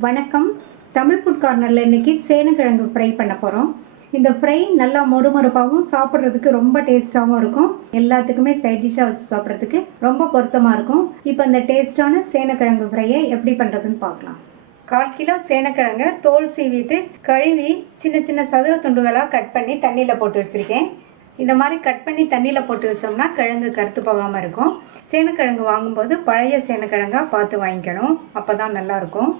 வணக்கம். தமிழ் ஃபுட் கார்னரில் இன்றைக்கி சேனக்கிழங்கு ஃப்ரை பண்ண போகிறோம். இந்த ஃப்ரை நல்லா மொறுமொறுப்பாகவும் சாப்பிட்றதுக்கு ரொம்ப டேஸ்ட்டாகவும் இருக்கும். எல்லாத்துக்குமே சைட் டிஷ்ஷாக வச்சு சாப்பிட்றதுக்கு ரொம்ப பொருத்தமாக இருக்கும். இப்போ இந்த டேஸ்ட்டான சேனக்கிழங்கு ஃப்ரையை எப்படி பண்ணுறதுன்னு பார்க்கலாம். 1/4 கிலோ சேனக்கிழங்கு தோல் சீவிட்டு கழுவி சின்ன சின்ன சதுர துண்டுகளாக கட் பண்ணி தண்ணியில் போட்டு வச்சுருக்கேன். இந்த மாதிரி கட் பண்ணி தண்ணியில் போட்டு வச்சோம்னா கிழங்கு கருத்து போகாமல் இருக்கும். சேனக்கிழங்கு வாங்கும்போது பழைய சேனக்கிழங்காக பார்த்து வாங்கிக்கணும், அப்போ தான் நல்லாயிருக்கும்.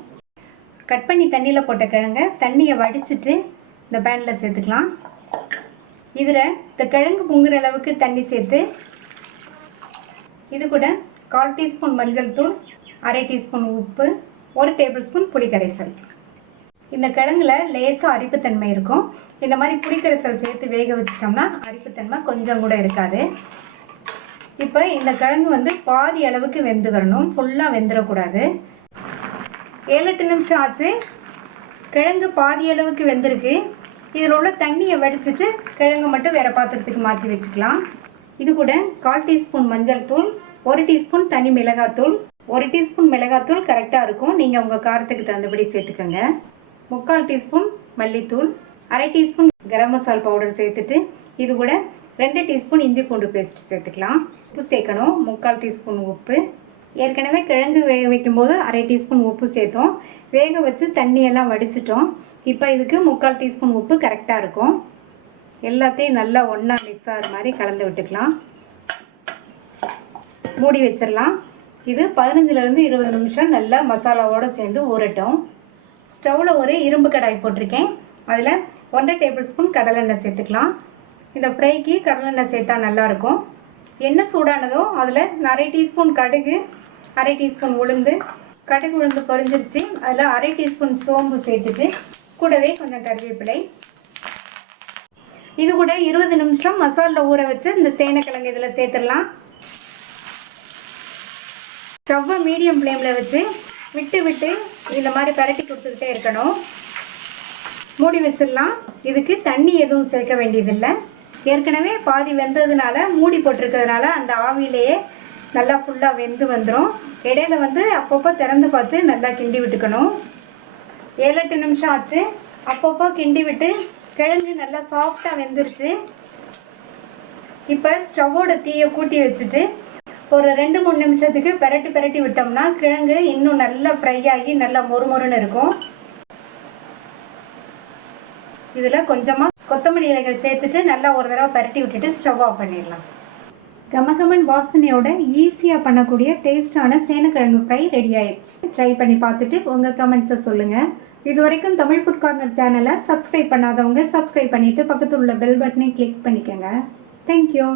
கட் பண்ணி தண்ணியில் போட்ட கிழங்கை தண்ணியை வடிச்சிட்டு இந்த பேனில் சேர்த்துக்கலாம். இதில் இந்த கிழங்கு பொங்குற அளவுக்கு தண்ணி சேர்த்து இது கூட 1/4 டீஸ்பூன் மஞ்சள் தூள், 1/2 டீஸ்பூன் உப்பு, 1 டேபிள் ஸ்பூன் புளிக்கரைசல். இந்த கிழங்குல லேசாக அரிப்புத்தன்மை இருக்கும். இந்த மாதிரி புளிக்கரைசல் சேர்த்து வேக வச்சிட்டோம்னா அரிப்புத்தன்மை கொஞ்சம் கூட இருக்காது. இப்போ இந்த கிழங்கு பாதி அளவுக்கு வெந்து வரணும், ஃபுல்லாக வெந்துடக்கூடாது. 7-8 நிமிஷம் ஆச்சு. கிழங்கு பாதி அளவுக்கு வெந்திருக்கு. இதில் உள்ள தண்ணியை வடிச்சிட்டு கிழங்கு மட்டும் வேறு பாத்திரத்துக்கு மாற்றி வச்சுக்கலாம். இது கூட 1/4 டீஸ்பூன் மஞ்சள் தூள், 1 டீஸ்பூன் தனி மிளகாத்தூள், 1 டீஸ்பூன் மிளகாத்தூள் கரெக்டாக இருக்கும், நீங்கள் உங்கள் காரத்துக்கு தகுந்தபடி சேர்த்துக்கோங்க. 3/4 டீஸ்பூன் மல்லித்தூள், 1/2 டீஸ்பூன் கரம் மசால் பவுடர் சேர்த்துட்டு இது கூட 2 டீஸ்பூன் இஞ்சி பூண்டு பேஸ்ட் சேர்த்துக்கலாம். உப்பு சேர்க்கணும், 3/4 டீஸ்பூன் உப்பு. ஏற்கனவே கிழங்கு வேக வைக்கும்போது 1/2 டீஸ்பூன் உப்பு சேர்த்தோம். வேக வச்சு தண்ணியெல்லாம் வடிச்சிட்டோம். இப்போ இதுக்கு 3/4 டீஸ்பூன் உப்பு கரெக்டாக இருக்கும். எல்லாத்தையும் நல்லா ஒன்றா மிக்ஸ் ஆகிற மாதிரி கலந்து விட்டுக்கலாம். மூடி வச்சிடலாம். இது 15-20 நிமிஷம் நல்லா மசாலாவோடு சேர்ந்து ஊறட்டும். ஸ்டவ்வில் ஒரு இரும்பு கடாய் போட்டிருக்கேன். அதில் 1 டேபிள் ஸ்பூன் கடலெண்ணெய் சேர்த்துக்கலாம். இந்த ஃப்ரைக்கு கடலெண்ணெய் சேர்த்தா நல்லாயிருக்கும். எண்ணெய் சூடானதும் அதில் 1/2 டீஸ்பூன் கடுகு, 1/2 டீஸ்பூன் உளுந்து, கடுகு உளுந்து பொரிஞ்சிருச்சு. அதில் 1/2 டீஸ்பூன் சோம்பு சேர்த்துட்டு கூடவே கொஞ்சம் கருவேப்பிலை. இது கூட 20 நிமிஷம் மசாலில் ஊற வச்சு இந்த சேனக்கிழங்கு இதில் சேர்த்துடலாம். ஸ்டவ்வை மீடியம் ஃப்ளேமில் வச்சு விட்டு விட்டு இந்த மாதிரி பரட்டி கொடுத்துக்கிட்டே இருக்கணும். மூடி வச்சிடலாம். இதுக்கு தண்ணி எதுவும் சேர்க்க வேண்டியதில்லை. ஏற்கனவே பாதி வெந்ததுனால மூடி போட்டிருக்கிறதுனால அந்த ஆவிலேயே நல்லா ஃபுல்லாக வெந்து வந்துடும். இடையில அப்பப்போ திறந்து பார்த்து நல்லா கிண்டி விட்டுக்கணும். 7-8 நிமிஷம் ஆச்சு. அப்பப்போ கிண்டி விட்டு கிழங்கு நல்லா சாஃப்டாக வெந்துருச்சு. இப்போ ஸ்டவ்வோட தீயை கூட்டி வச்சுட்டு ஒரு 2-3 நிமிஷத்துக்கு பெரட்டி விட்டோம்னா கிழங்கு இன்னும் நல்லா ஃப்ரை ஆகி நல்லா மொறுமொறுன்னு இருக்கும். இதில் கொஞ்சமாக கொத்தமல்லி இலைகள் சேர்த்துட்டு நல்லா ஒரு தடவை பரட்டி விட்டுட்டு ஸ்டவ் ஆஃப் பண்ணிடலாம். கமகமன் வாசனையோட ஈஸியாக பண்ணக்கூடிய டேஸ்டான சேனக்கிழங்கு ஃப்ரை ரெடி ஆயிடுச்சு. ட்ரை பண்ணி பார்த்துட்டு உங்கள் கமெண்ட்ஸை சொல்லுங்கள். இது வரைக்கும் தமிழ் ஃபுட் கார்னர் சேனலை சப்ஸ்கிரைப் பண்ணாதவங்க சப்ஸ்கிரைப் பண்ணிவிட்டு பக்கத்தில் உள்ள பெல் பட்டனை கிளிக் பண்ணிக்கோங்க. தேங்க்யூ.